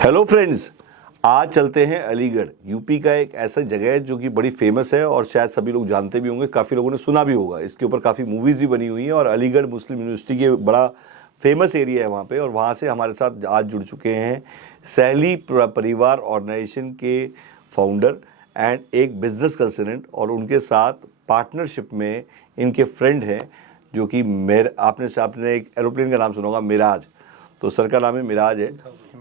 Hello friends, आज चलते हैं अलीगढ़। यूपी का एक ऐसा जगह है जो कि बड़ी फेमस है और शायद सभी लोग जानते भी होंगे, काफ़ी लोगों ने सुना भी होगा। इसके ऊपर काफ़ी मूवीज़ भी बनी हुई हैं और अलीगढ़ मुस्लिम यूनिवर्सिटी के बड़ा फेमस एरिया है वहाँ पे। और वहाँ से हमारे साथ आज जुड़ चुके हैं सहली परिवार ऑर्गेनाइजेशन के फाउंडर एंड एक बिजनेस कंसल्टेंट, और उनके साथ पार्टनरशिप में इनके फ्रेंड हैं जो कि आपने एक एरोप्लेन का नाम सुना होगा, मिराज। तो सर का नाम है मिराज है,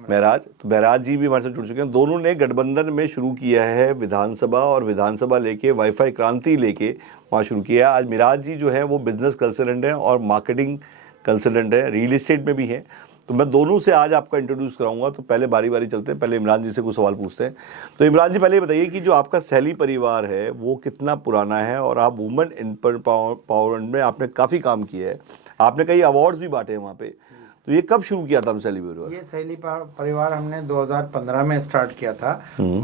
महराज। तो महराज जी भी हमारे साथ जुड़ चुके हैं। दोनों ने गठबंधन में शुरू किया है विधानसभा, और विधानसभा लेके वाईफाई क्रांति लेके वहाँ शुरू किया है। आज मिराज जी जो है वो बिजनेस कंसल्टेंट हैं और मार्केटिंग कंसल्टेंट है, रियल एस्टेट में भी हैं। तो मैं दोनों से आज आपका इंट्रोड्यूस कराऊंगा। तो पहले बारी बारी चलते हैं, पहले इमरान जी से कुछ सवाल पूछते हैं। तो इमरान जी, पहले ये बताइए कि जो आपका सहली परिवार है वो कितना पुराना है, और आप वुमेन एम्पावरमेंट में आपने काफ़ी काम किया है, आपने कई अवार्ड्स भी बांटे हैं वहाँ पे। तो ये कब शुरू किया था हम सहली परिवार? ये सहली परिवार हमने 2015 में स्टार्ट किया था।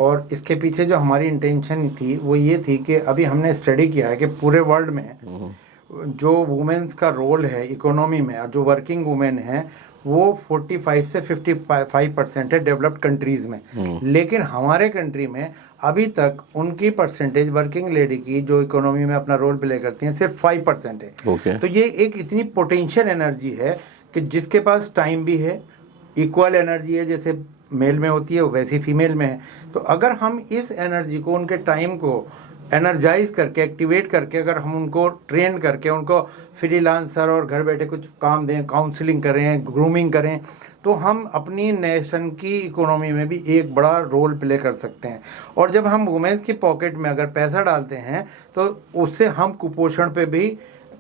और इसके पीछे जो हमारी इंटेंशन थी वो ये थी कि अभी हमने स्टडी किया है कि पूरे वर्ल्ड में जो वुमेन्स का रोल है इकोनॉमी में, और जो वर्किंग वुमेन है वो 45 से 55% है डेवलप्ड कंट्रीज में। लेकिन हमारे कंट्री में अभी तक उनकी परसेंटेज वर्किंग लेडी की जो इकोनॉमी में अपना रोल प्ले करती हैं सिर्फ 5% है। तो ये एक इतनी पोटेंशियल एनर्जी है कि जिसके पास टाइम भी है, इक्वल एनर्जी है, जैसे मेल में होती है वैसी फीमेल में है। तो अगर हम इस एनर्जी को, उनके टाइम को एनर्जाइज करके, एक्टिवेट करके, अगर हम उनको ट्रेन करके उनको फ्रीलांसर और घर बैठे कुछ काम दें, काउंसलिंग करें, ग्रूमिंग करें, तो हम अपनी नेशन की इकोनॉमी में भी एक बड़ा रोल प्ले कर सकते हैं। और जब हम वुमेन्स की पॉकेट में अगर पैसा डालते हैं तो उससे हम कुपोषण पे भी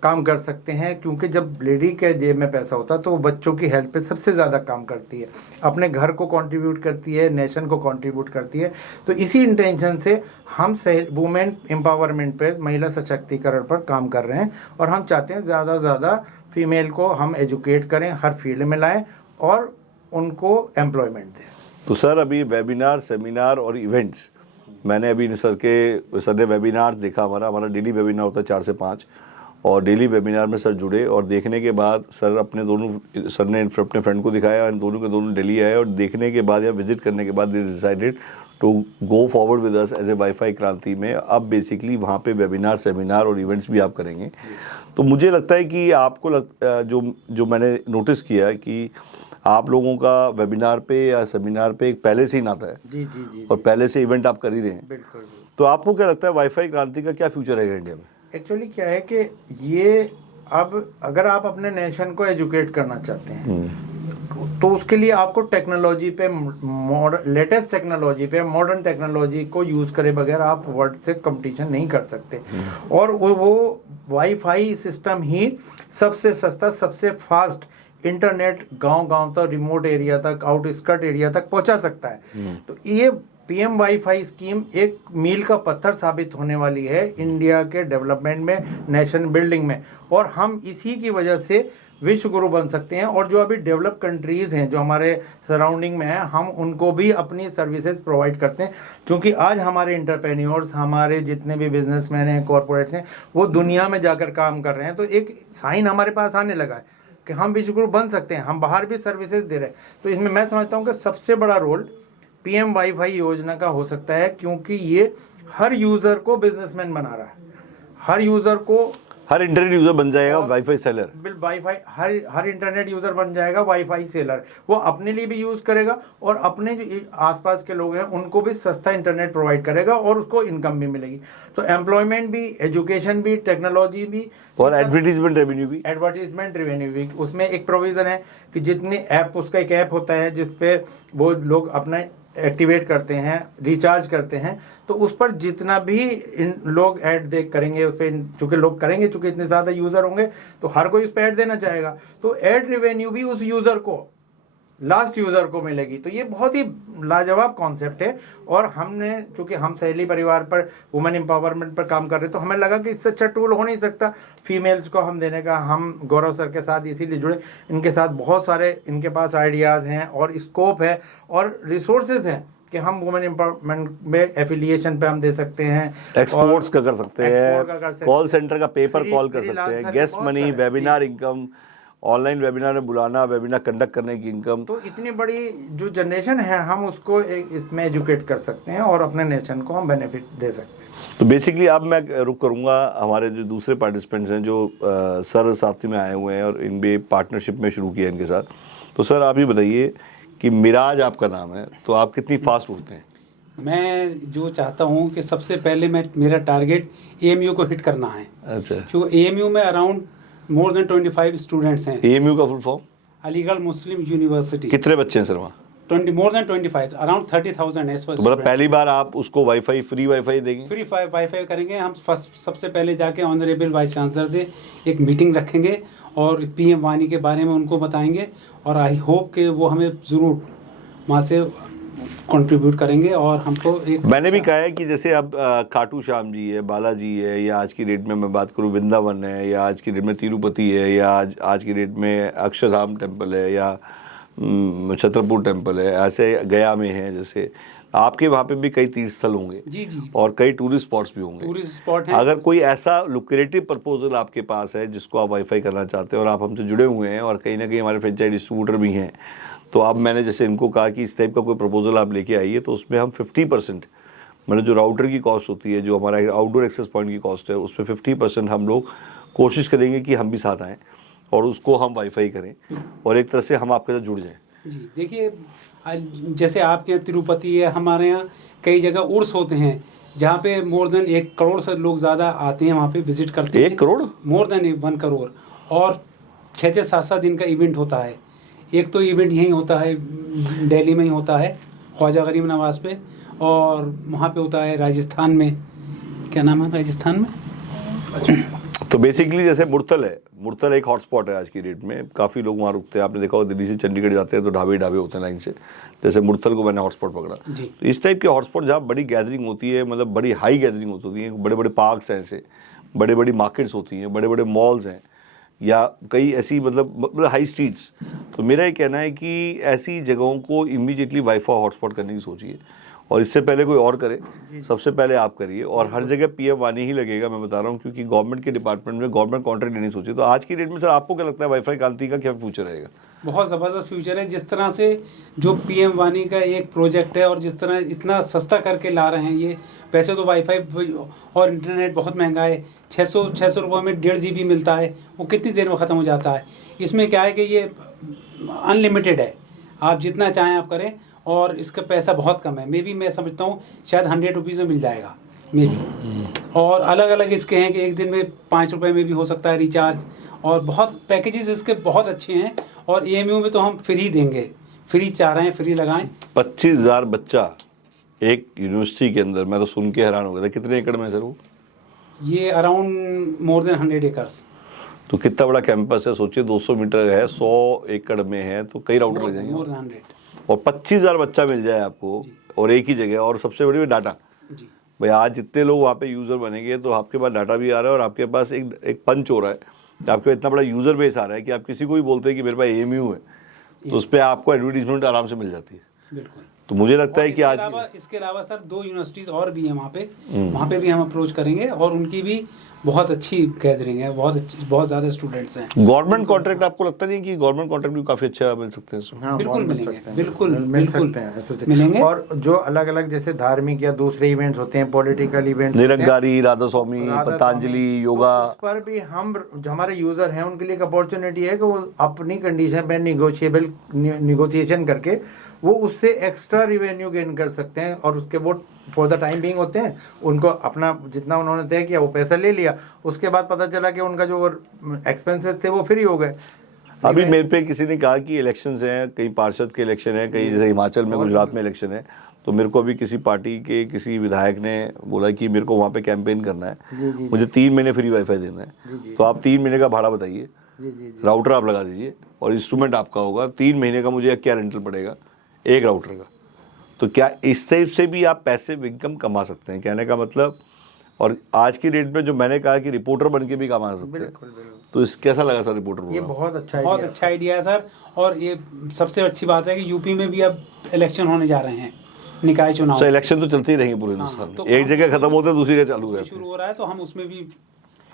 काम कर सकते हैं, क्योंकि जब लेडी के जेब में पैसा होता है तो वो बच्चों की हेल्थ पे सबसे ज़्यादा काम करती है, अपने घर को कंट्रीब्यूट करती है, नेशन को कंट्रीब्यूट करती है। तो इसी इंटेंशन से हम वुमेन एम्पावरमेंट पे, महिला सशक्तिकरण पर काम कर रहे हैं। और हम चाहते हैं ज़्यादा से ज़्यादा फीमेल को हम एजुकेट करें, हर फील्ड में लाएं और उनको एम्प्लॉयमेंट दें। तो सर, अभी वेबिनार, सेमिनार और इवेंट्स, मैंने अभी सर ने वेबिनार देखा। हमारा डेली वेबिनार होता है 4 से 5, और डेली वेबिनार में सर जुड़े, और देखने के बाद सर ने अपने फ्रेंड को दिखाया, इन दोनों के दोनों दिल्ली आए, और देखने के बाद या विजिट करने के बाद they decided to go forward with us as a wifi Kranti में। अब बेसिकली वहाँ पे वेबिनार, सेमिनार और इवेंट्स भी आप करेंगे। तो मुझे लगता है कि आपको जो मैंने नोटिस किया है कि आप लोगों का वेबिनार पे या सेमिनार पे एक पहले से ही नाता है। जी। और पहले से इवेंट आप कर ही रहे हैं। बिल्कुल। तो आपको क्या लगता है वाईफाई क्रांति का क्या फ्यूचर है इंडिया में? एक्चुअली क्या है कि ये अब अगर आप अपने नेशन को एजुकेट करना चाहते हैं तो उसके लिए आपको टेक्नोलॉजी पे, लेटेस्ट टेक्नोलॉजी पे, मॉडर्न टेक्नोलॉजी को यूज करे बगैर आप वर्ल्ड से कंपटीशन नहीं कर सकते। और वो वाईफाई सिस्टम ही सबसे सस्ता, सबसे फास्ट इंटरनेट गांव-गांव तक, रिमोट एरिया तक, आउटस्कर्ट एरिया तक पहुंचा सकता है। तो ये पीएम वाईफाई स्कीम एक मील का पत्थर साबित होने वाली है इंडिया के डेवलपमेंट में, नेशन बिल्डिंग में। और हम इसी की वजह से विश्व गुरु बन सकते हैं। और जो अभी डेवलप कंट्रीज हैं जो हमारे सराउंडिंग में हैं, हम उनको भी अपनी सर्विसेज प्रोवाइड करते हैं। क्योंकि आज हमारे इंटरप्रेन्योर्स, हमारे जितने भी बिजनेसमैन हैं, कॉरपोरेट्स हैं, वो दुनिया में जाकर काम कर रहे हैं। तो एक साइन हमारे पास आने लगा है कि हम विश्व गुरु बन सकते हैं, हम बाहर भी सर्विसेज दे रहे हैं। तो इसमें मैं समझता हूँ कि सबसे बड़ा रोल पीएम वाईफाई योजना का हो सकता है, क्योंकि ये हर यूजर को बिजनेसमैन बना रहा है। हर यूजर को, हर इंटरनेट यूजर बन जाएगा वाईफाई सेलर। वाईफाई हर इंटरनेट यूजर बन जाएगा वाईफाई सेलर। वो अपने लिए भी यूज करेगा और अपने जो आसपास के लोग हैं उनको भी सस्ता इंटरनेट प्रोवाइड करेगा, और उसको इनकम भी मिलेगी। तो एम्प्लॉयमेंट भी, एजुकेशन भी, टेक्नोलॉजी भी, और एडवर्टीजमेंट रेवेन्यू भी। उसमें एक प्रोविजन है कि जितने ऐप, उसका एक ऐप होता है जिसपे वो लोग अपना एक्टिवेट करते हैं, रिचार्ज करते हैं, तो उस पर जितना भी लोग ऐड देख करेंगे उस पर, चूंकि लोग करेंगे, चूंकि इतने ज़्यादा यूज़र होंगे तो हर कोई उस पर ऐड देना चाहेगा। तो ऐड रेवेन्यू भी उस यूज़र को, लास्ट यूज़र को मिलेगी। तो ये बहुत ही लाजवाब कॉन्सेप्ट है। और हमने, चूंकि हम सहली परिवार पर, वुमेन एम्पावरमेंट पर काम कर रहे हैं, तो हमें लगा कि इससे अच्छा टूल हो नहीं सकता फीमेल्स को हम देने का। हम गौरव सर के साथ इसीलिए जुड़े। इनके साथ बहुत सारे इनके पास आइडियाज़ हैं और स्कोप है और रिसोर्सेज हैं कि हम वुमेन एम्पावरमेंट में एफिलिएशन पे हम दे सकते हैं, एक्सपोर्ट्स का कर सकते हैं, कॉल सेंटर का पेपर कॉल कर सकते हैं, guest money, webinar income, online webinar में बुलाना, वेबिनार कंडक्ट करने की इनकम। तो इतनी बड़ी जो जनरेशन है हम उसको इसमें एजुकेट कर सकते हैं और अपने नेशन को हम बेनिफिट दे सकते हैं। तो बेसिकली अब मैं रुक करूँगा हमारे जो दूसरे पार्टिसिपेंट्स हैं जो सर साथ में आए हुए हैं और इन भी पार्टनरशिप में शुरू किया इनके साथ। तो सर आप ये बताइए कि मिराज आपका नाम है, तो आप कितनी फास्ट उड़ते हैं? मैं जो चाहता हूँ कि सबसे पहले मेरा टारगेट AMU को हिट करना है। अच्छा, जो AMU में अराउंड मोर देन 25 स्टूडेंट्स हैं। AMU का फुल फॉर्म? अलीगढ़ मुस्लिम यूनिवर्सिटी। कितने बच्चे हैं सर वहाँ? मोर देन 25, अराउंड 30,000 है। तो मतलब पहली बार आप उसको वाईफाई, फ्री वाईफाई देंगे? फ्री वाईफाई करेंगे हम। सबसे पहले जाके ऑनरेबल वाइस चांसलर से एक मीटिंग रखेंगे और PM वानी के बारे में उनको बताएंगे और आई होप कि वो हमें ज़रूर वहाँ से कंट्रीब्यूट करेंगे और हमको एक। मैंने भी कहा है कि जैसे अब खाटू श्याम जी है, बालाजी है, या आज की डेट में मैं बात करूँ वृंदावन है, या आज की डेट में तिरुपति है, या आज की डेट में अक्षरधाम टेम्पल है, या छतरपुर टेम्पल है, ऐसे गया में है। जैसे आपके वहाँ पे भी कई तीर्थ स्थल होंगे जी जी, और कई टूरिस्ट स्पॉट्स भी होंगे। टूरिस्ट स्पॉट हैं। अगर कोई ऐसा लुक्रेटिव प्रपोजल आपके पास है जिसको आप वाईफाई करना चाहते हैं और आप हमसे जुड़े हुए हैं और कहीं ना कहीं हमारे फ्रेंचाइज डिस्ट्रीब्यूटर भी हैं, तो अब मैंने जैसे इनको कहा कि इस टाइप का कोई प्रपोजल आप लेके आइए, तो उसमें हम 50% मतलब जो राउटर की कॉस्ट होती है, जो हमारा आउटडोर एक्सेस पॉइंट की कॉस्ट है, उसमें 50% हम लोग कोशिश करेंगे कि हम भी साथ आएँ और उसको हम वाईफाई करें और एक तरह से हम आपके साथ जुड़ जाएँ। जी देखिए, जैसे आपके यहाँ तिरुपति है, हमारे यहाँ कई जगह उर्स होते हैं जहाँ पे मोर देन 1 करोड़ से लोग ज़्यादा आते हैं, वहाँ पे विजिट करते हैं। 1 करोड़? More than 1 crore. और 6-6, 7-7 दिन का इवेंट होता है। एक तो इवेंट यहीं होता है, दिल्ली में ही होता है ख्वाजा गरीब नवाज पे, और वहाँ पे होता है राजस्थान में, क्या नाम है राजस्थान में? तो बेसिकली जैसे मुरतल है, मुरतल एक हॉटस्पॉट है आज की डेट में, काफ़ी लोग वहाँ रुकते हैं। आपने देखा होगा दिल्ली से चंडीगढ़ जाते हैं तो ढाबे होते हैं लाइन से, जैसे मुरतल को मैंने हॉटस्पॉट पकड़ा। तो इस टाइप के हॉटस्पॉट जहाँ बड़ी गैदरिंग होती है, मतलब बड़ी हाई गैदरिंग होती है, बड़े बड़े पार्क्स हैं, ऐसे बड़े बड़ी मार्केट्स होती हैं, बड़े बड़े मॉल्स हैं, या कई ऐसी मतलब हाई स्ट्रीट्स। तो मेरा ये कहना है कि ऐसी जगहों को इमीडिएटली वाईफाई हॉटस्पॉट करने की सोचिए, और इससे पहले कोई और करे, सबसे पहले आप करिए। और हर जगह PM वानी ही लगेगा, मैं बता रहा हूँ, क्योंकि गवर्नमेंट के डिपार्टमेंट में गवर्नमेंट कॉन्ट्रैक्ट नहीं सोची। तो आज की डेट में सर आपको क्या लगता है वाईफाई क्रांति का क्या फ्यूचर रहेगा? बहुत ज़बरदस्त फ्यूचर है। जिस तरह से जो PM वानी का एक प्रोजेक्ट है और जिस तरह इतना सस्ता करके ला रहे हैं ये, पैसे तो वाईफाई और इंटरनेट बहुत महंगा है। 600 रुपये में 1.5 GB मिलता है, वो कितनी देर में ख़त्म हो जाता है। इसमें क्या है कि ये अनलिमिटेड है, आप जितना चाहें आप करें, और इसका पैसा बहुत कम है। मे बी मैं समझता हूँ शायद 100 रुपीज़ में मिल जाएगा मे बी। और अलग अलग इसके हैं कि एक दिन में 5 रुपये में भी हो सकता है रिचार्ज, और बहुत पैकेजेस इसके बहुत अच्छे हैं। और AMU में तो हम फ्री देंगे, फ्री चाह रहे हैं, फ्री लगाएं। 25,000 बच्चा एक यूनिवर्सिटी के अंदर, मैं तो सुन के हैरान हो गया था। कितने एकड़ में सर वो? ये अराउंड मोर देन 100 एकर्स। तो कितना बड़ा कैंपस है, सोचिए 200 मीटर है, 100 एकड़ में है, तो कई राउटर लग जाएंगे। More than 100। और 25,000 बच्चा मिल जाए आपको और एक ही जगह, और सबसे बड़ी डाटा। जी भाई आज जितने लोग वहाँ पे यूज़र बनेंगे तो आपके पास डाटा भी आ रहा है और आपके पास एक पंच हो रहा है, तो आपके पास इतना बड़ा यूज़र बेस आ रहा है कि आप किसी को भी बोलते हैं कि मेरे पास AMU है, तो उस पर आपको एडवर्टीजमेंट आराम से मिल जाती है। बिल्कुल। तो मुझे लगता है कि आज इसके अलावा सर 2 यूनिवर्सिटीज़ और भी हैं वहाँ पे भी हम अप्रोच करेंगे, और उनकी भी बहुत अच्छी गैदरिंग है, बहुत ज़्यादा स्टूडेंट्स हैं। गवर्नमेंट कॉन्ट्रैक्ट आपको लगता नहीं कि गवर्नमेंट कॉन्ट्रैक्ट भी काफ़ी अच्छा मिल सकते हैं इसमें? हाँ, बिल्कुल बहुत मिलेंगे, सकते हैं। बिल्कुल मिल सकते हैं, ऐसे मिलेंगे। और जो अलग अलग जैसे धार्मिक या दूसरे इवेंट्स होते हैं, पॉलिटिकल इवेंट्स, निरंकारी, राधा स्वामी, पतंजलि, योगा, तो उस पर भी हम जो हमारे यूजर हैं उनके लिए एक अपॉर्चुनिटी है कि वो अपनी कंडीशन पे निगोशिएशन करके वो उससे एक्स्ट्रा रिवेन्यू गेन कर सकते हैं, और उसके वो फॉर द टाइम बीइंग होते हैं, उनको अपना जितना उन्होंने तय किया वो पैसा ले लिया, उसके बाद पता चला कि उनका जो एक्सपेंसेस थे वो फ्री हो गए। अभी मेरे पे किसी ने कहा कि इलेक्शंस हैं, कहीं पार्षद के इलेक्शन है, कहीं जैसे हिमाचल में, गुजरात में इलेक्शन है, तो मेरे को अभी किसी पार्टी के किसी विधायक ने बोला कि मेरे को वहाँ पे कैंपेन करना है, मुझे 3 महीने फ्री वाईफाई देना है। तो आप 3 महीने का भाड़ा बताइए, राउटर आप लगा दीजिए और इंस्ट्रूमेंट आपका होगा, 3 महीने का मुझे क्या रेंटल पड़ेगा एक राउटर का। तो क्या इस टाइप से भी आप पैसे इनकम कमा सकते हैं, कहने का मतलब। और आज की डेट में जो मैंने कहा कि रिपोर्टर बन के भी कमा सकते हैं, तो इस कैसा लगा सर रिपोर्टर? ये बहुत अच्छा आइडिया है सर। और ये सबसे अच्छी बात है कि यूपी में भी अब इलेक्शन होने जा रहे हैं, निकाय चुनाव। इलेक्शन तो चलते ही रहेंगे पूरे हिंदुस्तान में, एक जगह खत्म होते दूसरी जगह चालू है, शुरू हो रहा है, तो हम उसमें भी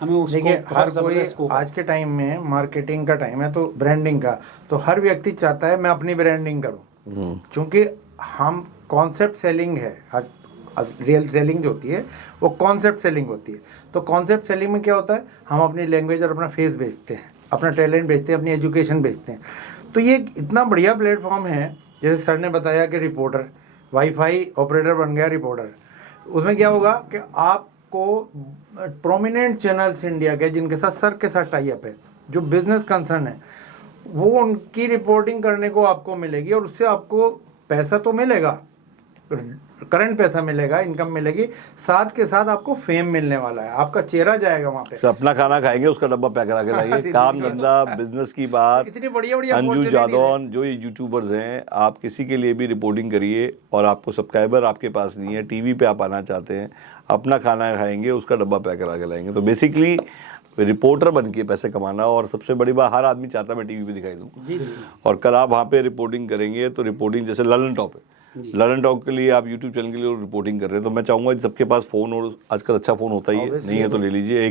हमें उसको देखिए, बहुत हर कोई जबरदस्त स्कोप है। आज के टाइम में मार्केटिंग का टाइम है, तो ब्रांडिंग का, तो हर व्यक्ति चाहता है मैं अपनी ब्रांडिंग करूं, क्योंकि हम कॉन्सेप्ट सेलिंग है, हर रियल सेलिंग जो होती है वो कॉन्सेप्ट सेलिंग होती है। तो कॉन्सेप्ट सेलिंग में क्या होता है, हम अपनी लैंग्वेज और अपना फेस बेचते हैं, अपना टैलेंट बेचते हैं, अपनी एजुकेशन बेचते हैं। तो ये इतना बढ़िया प्लेटफॉर्म है, जैसे सर ने बताया कि रिपोर्टर, वाईफाई ऑपरेटर बन गया रिपोर्टर। उसमें क्या होगा कि आपको प्रोमिनेंट चैनल्स इंडिया के जिनके साथ सर के साथ टाई अप है, जो बिजनेस कंसर्न है, वो उनकी रिपोर्टिंग करने को आपको मिलेगी, और उससे आपको पैसा तो मिलेगा, करंट पैसा मिलेगा, इनकम मिलेगी, साथ के साथ आपको फेम मिलने वाला है, आपका चेहरा जाएगा वहाँ पे। से अपना खाना खाएंगे, उसका डब्बा पैक करा के लाएंगे। काम धंधा बिजनेस की बात, इतनी बढ़िया बढ़िया अंजू opportunity जादौन जो ये यूट्यूबर्स हैं, आप किसी के लिए भी रिपोर्टिंग करिए और आपको सब्सक्राइबर आपके पास नहीं है, टीवी पे आप आना चाहते हैं, अपना खाना खाएंगे, उसका डब्बा पैक करा के लाएंगे। तो बेसिकली रिपोर्टर बन के पैसे कमाना, और सबसे बड़ी बात हर आदमी चाहता है मैं टीवी पे दिखाई दूँ। और कल आप वहाँ पे रिपोर्टिंग करेंगे तो रिपोर्टिंग, जैसे ललन टॉप है, ललन टॉक के लिए आप यूट्यूब चैनल के लिए रिपोर्टिंग कर रहे हैं, तो मैं चाहूँगा सबके पास फ़ोन, और आजकल अच्छा फ़ोन होता ही है, नहीं है तो ले लीजिए,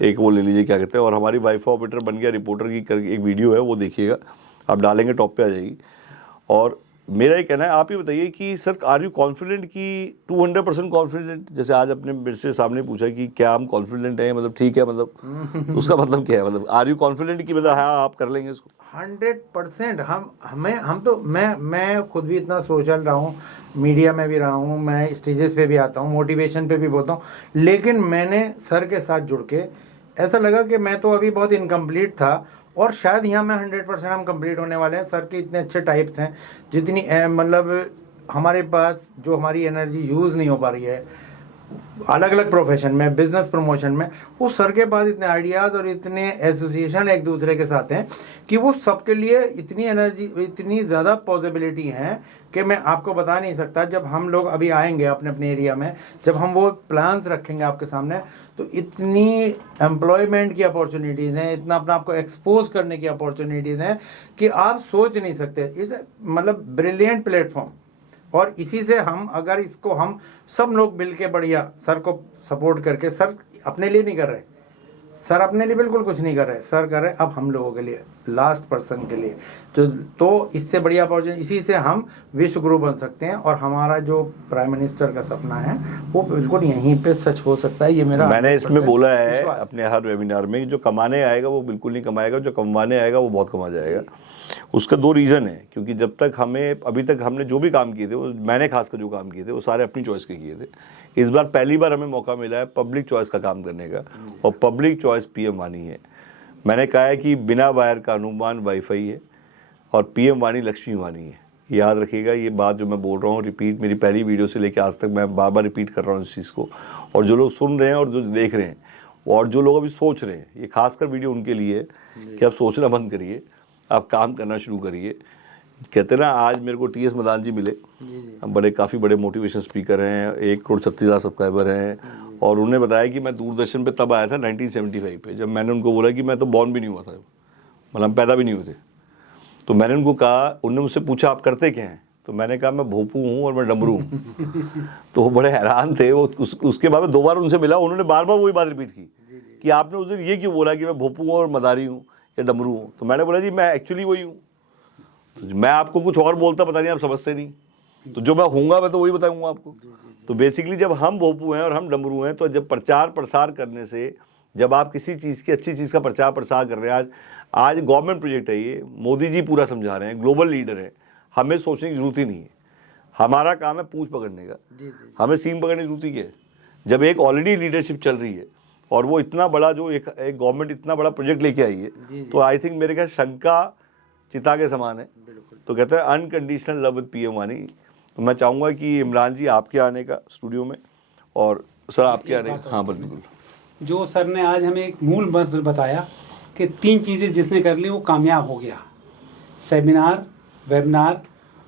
एक वो ले लीजिए, क्या कहते हैं। और हमारी वाईफाई ऑपरेटर बन गया रिपोर्टर की एक वीडियो है, वो देखिएगा, आप डालेंगे टॉप पे आ जाएगी। और मेरा ये कहना है, आप ये बताइए कि सर आर यू कॉन्फिडेंट कि 200% कॉन्फिडेंट, जैसे आज अपने मेरे से सामने पूछा कि क्या हम कॉन्फिडेंट हैं, मतलब ठीक है, मतलब तो उसका मतलब क्या है, मतलब आर यू कॉन्फिडेंट कि मतलब हाँ आप कर लेंगे इसको? 100% हम तो मैं खुद भी इतना सोशल रहा हूँ, मीडिया में भी रहा हूँ, मैं स्टेजेस पे भी आता हूँ, मोटिवेशन पे भी बोलता हूँ, लेकिन मैंने सर के साथ जुड़ के ऐसा लगा कि मैं तो अभी बहुत इनकम्प्लीट था, और शायद यहाँ में 100% हम कंप्लीट होने वाले हैं। सर के इतने अच्छे टाइप्स हैं, जितनी मतलब हमारे पास जो हमारी एनर्जी यूज़ नहीं हो पा रही है अलग अलग प्रोफेशन में, बिजनेस प्रमोशन में, वो सर के पास इतने आइडियाज़ और इतने एसोसिएशन एक दूसरे के साथ हैं कि वो सबके लिए इतनी एनर्जी, इतनी ज़्यादा पॉसिबिलिटी हैं कि मैं आपको बता नहीं सकता। जब हम लोग अभी आएंगे अपने अपने एरिया में, जब हम वो प्लान्स रखेंगे आपके सामने, तो इतनी एम्प्लॉयमेंट की अपॉर्चुनिटीज़ हैं, इतना अपना आपको एक्सपोज करने की अपॉर्चुनिटीज़ हैं कि आप सोच नहीं सकते। इस मतलब ब्रिलियंट प्लेटफॉर्म, और इसी से हम अगर इसको हम सब लोग मिल के बढ़िया सर को सपोर्ट करके, सर अपने लिए नहीं कर रहे, सर अपने लिए बिल्कुल कुछ नहीं कर रहे, सर कर रहे अब हम लोगों के लिए, लास्ट पर्सन के लिए, तो इससे बढ़िया अपॉर्चुनिटी, इसी से हम विश्व गुरु बन सकते हैं। और हमारा जो प्राइम मिनिस्टर का सपना है वो बिल्कुल यहीं पे सच हो सकता है। ये मेरा मैंने इसमें बोला है विश्वास। अपने हर वेबिनार में, जो कमाने आएगा वो बिल्कुल नहीं कमाएगा, जो कमाने आएगा वो बहुत कमा जाएगा। उसका दो रीज़न है, क्योंकि जब तक हमें, अभी तक हमने जो भी काम किए थे, वो मैंने खासकर जो काम किए थे वो सारे अपनी चॉइस के किए थे। इस बार पहली बार हमें मौका मिला है पब्लिक चॉइस का काम करने का, और पब्लिक चॉइस पीएम वाणी है। मैंने कहा है कि बिना वायर का अनुमान वाईफाई है, और पीएम वाणी लक्ष्मी वाणी है। याद रखिएगा, ये बात जो मैं बोल रहा हूँ रिपीट, मेरी पहली वीडियो से लेकर आज तक मैं बार बार रिपीट कर रहा हूँ इस चीज़ को। और जो लोग सुन रहे हैं और जो देख रहे हैं, और जो लोग अभी सोच रहे हैं, ये खासकर वीडियो उनके लिए है कि आप सोचना बंद करिए, आप काम करना शुरू करिए। कहते हैं ना, आज मेरे को टीएस मदान जी मिले, बड़े काफ़ी बड़े मोटिवेशन स्पीकर हैं, 1,36,00,000 सब्सक्राइबर हैं, और उन्होंने बताया कि मैं दूरदर्शन पे तब आया था 1975 पे, जब मैंने उनको बोला कि मैं तो बॉर्न भी नहीं हुआ था, मतलब पैदा भी नहीं हुए थे। तो मैंने उनको कहा, उन्होंने मुझसे पूछा आप करते क्या हैं, तो मैंने कहा मैं भोपू हूँ और मैं डमरू हूँ। तो वो बड़े हैरान थे। वो उसके बाद में 2 बार उनसे मिला, उन्होंने बार बार वही बात रिपीट की कि आपने उस दिन ये क्यों बोला कि मैं भोपू हूँ और मदारी हूँ या डमरू हूँ। तो मैंने बोला जी मैं एक्चुअली वही हूँ, तो मैं आपको कुछ और बोलता पता नहीं आप समझते नहीं, तो जो मैं हूँगा मैं तो वही बताऊँगा आपको। तो बेसिकली जब हम भोपू हैं और हम डमरू हैं, तो जब प्रचार प्रसार करने से, जब आप किसी चीज़ की अच्छी चीज़ का प्रचार प्रसार कर रहे हैं, आज गवर्नमेंट प्रोजेक्ट है ये, मोदी जी पूरा समझा रहे हैं, ग्लोबल लीडर है, हमें सोचने की जरूरत ही नहीं है। हमारा काम है पूंछ पकड़ने का, हमें सीम पकड़ने की जरूरत ही क्या है। जब एक ऑलरेडी लीडरशिप चल रही है और वो इतना बड़ा, जो एक गवर्नमेंट इतना बड़ा प्रोजेक्ट लेके आई है, तो आई थिंक मेरे ख्याल शंका चिता के समान है। तो कहते हैं अनकंडीशनल लव विद पीएम वाणी। तो मैं चाहूँगा कि इमरान जी आपके आने का स्टूडियो में, और सर आपके आने का। हाँ बिल्कुल, जो सर ने आज हमें एक मूल मंत्र बताया कि 3 चीज़ें जिसने कर ली वो कामयाब हो गया। सेमिनार, वेबिनार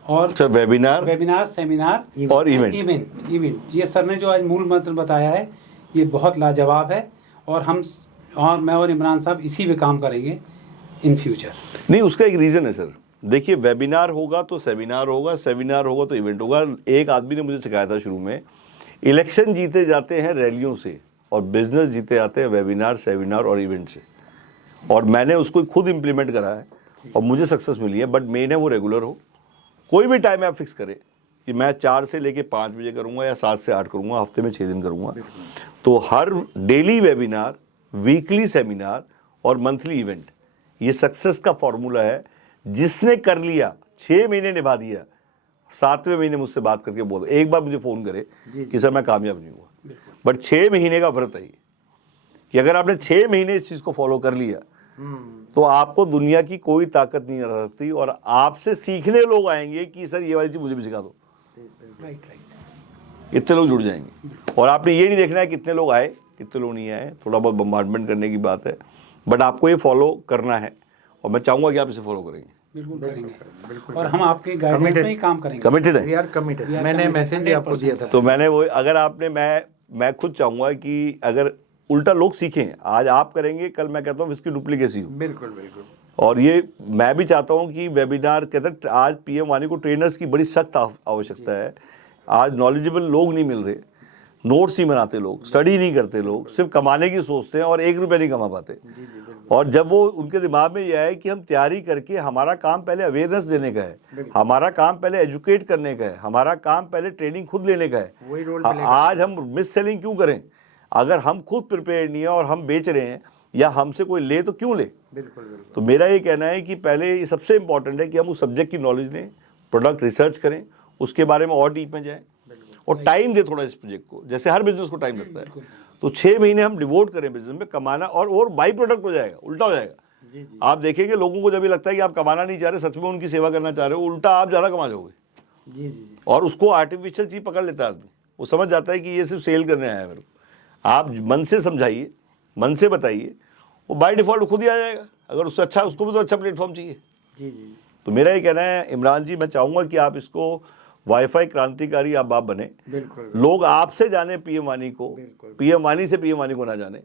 और सर वेबिनार, सेमिनार और इवेंट। ये सर ने जो आज मूल मंत्र बताया है, ये बहुत लाजवाब है, और मैं और इमरान साहब इसी पे काम करेंगे इन फ्यूचर। नहीं, उसका एक रीज़न है सर। देखिए, वेबिनार होगा तो सेमिनार होगा, सेमिनार होगा तो इवेंट होगा। एक आदमी ने मुझे सिखाया था शुरू में, इलेक्शन जीते जाते हैं रैलियों से, और बिजनेस जीते आते हैं वेबिनार, सेमिनार और इवेंट से। और मैंने उसको खुद इम्प्लीमेंट करा है और मुझे सक्सेस मिली है। बट मेन है वो रेगुलर हो, कोई भी टाइम आप फिक्स करें कि मैं 4 से लेके 5 बजे करूँगा या 7 से 8 करूँगा, हफ्ते में 6 दिन करूँगा। तो हर डेली वेबिनार, वीकली सेमिनार और मंथली इवेंट, ये सक्सेस का फॉर्मूला है। जिसने कर लिया, 6 महीने निभा दिया, 7वें महीने मुझसे बात करके बोल, एक बार मुझे फ़ोन करे कि सर मैं कामयाब नहीं हुआ। बट 6 महीने का व्रत है ये, कि अगर आपने 6 महीने इस चीज़ को फॉलो कर लिया तो आपको दुनिया की कोई ताकत नहीं हरा सकती। और आपसे सीखने लोग आएंगे कि सर ये वाली चीज़ मुझे भी सिखा दो। राइट। इतने लोग जुड़ जाएंगे। और आपने ये नहीं देखना है कितने लोग आए, कितने लोग नहीं आए, थोड़ा बहुत बम्बार्डमेंट करने की बात है, बट आपको ये फॉलो करना है। और मैं चाहूँगा कि आप इसे फॉलो करेंगे। बिल्कुल करेंगे और हम आपके गाइडेंस में ही काम करेंगे। कमिटेड वी है। Are committed. मैंने मैसेज भी आपको दिया था। तो मैंने वो, अगर आपने, मैं खुद चाहूँगा कि अगर उल्टा लोग सीखें, आज आप करेंगे, कल मैं कहता हूँ इसकी डुप्लीकेसी हो। बिल्कुल बिल्कुल। और ये मैं भी चाहता हूँ कि वेबिनार, कहते हैं आज पीएम वानी को ट्रेनर्स की बड़ी सख्त आवश्यकता है। आज नॉलेजेबल लोग नहीं मिल रहे, नोट्स नहीं बनाते लोग, स्टडी नहीं करते लोग, सिर्फ कमाने की सोचते हैं और 1 रुपये नहीं कमा पाते। और जब वो उनके दिमाग में यह है कि हम तैयारी करके, हमारा काम पहले अवेयरनेस देने का है, हमारा काम पहले एजुकेट करने का है, हमारा काम पहले ट्रेनिंग खुद लेने का है। वही रोल आज हम मिस सेलिंग क्यों करें? अगर हम खुद प्रिपेयर नहीं है और हम बेच रहे हैं या हमसे कोई ले तो क्यों ले? बिल्कुल बिल्कुल। तो मेरा ये कहना है कि पहले ये सबसे इंपॉर्टेंट है कि हम उस सब्जेक्ट की नॉलेज लें, प्रोडक्ट रिसर्च करें, उसके बारे में और डीप में जाएं और टाइम दे थोड़ा इस प्रोजेक्ट को। जैसे हर बिजनेस को टाइम लगता है, तो 6 महीने हम डिवोट करें बिजनेस में, कमाना और बाई प्रोडक्ट हो जाएगा, उल्टा हो जाएगा। आप देखेंगे लोगों को जब ये लगता है कि आप कमाना नहीं चाह रहे, सच में उनकी सेवा करना चाह रहे हो, उल्टा आप ज़्यादा कमा जाओगे। जी जी। और उसको आर्टिफिशियल चीज़ पकड़ लेता है आदमी, वो समझ जाता है कि ये सिर्फ सेल करने आया है मेरे को। आप मन से समझाइए, मन से बताइए, वो बाय डिफ़ॉल्ट खुद ही आ जाएगा। अगर उससे अच्छा, उसको भी तो अच्छा प्लेटफॉर्म चाहिए। जी जी। तो मेरा ये कहना है इमरान जी, मैं चाहूँगा कि आप इसको वाईफाई क्रांतिकारी आप बने। बिल्कुल। लोग आपसे जाने पीएम वानी को, पीएम वानी से पीएम वानी को ना जाने।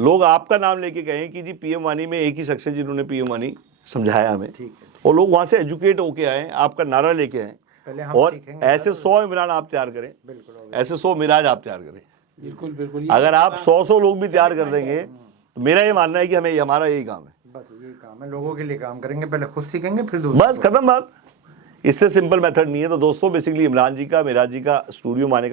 लोग आपका नाम लेके कहें कि जी पीएम वानी में एक ही शख्स है जिन्होंने पीएम वानी समझाया हमें, और लोग वहाँ से एजुकेट होके आएँ, आपका नारा लेके आएँ, और ऐसे 100 इमरान आप तैयार करें, ऐसे 100 मिराज आप तैयार करें। बिल्कुल बिल्कुल। अगर आप 100 लोग भी तैयार कर देंगे तो मेरा ये मानना है कि हमें, हमारा यही काम है। बस यही काम है, लोगों के लिए काम करेंगे, पहले खुद सीखेंगे फिर बस खत्म बात। इससे सिंपल मेथड नहीं है। तो दोस्तों, बेसिकली इमरान जी का, मेराज जी का स्टूडियो माने का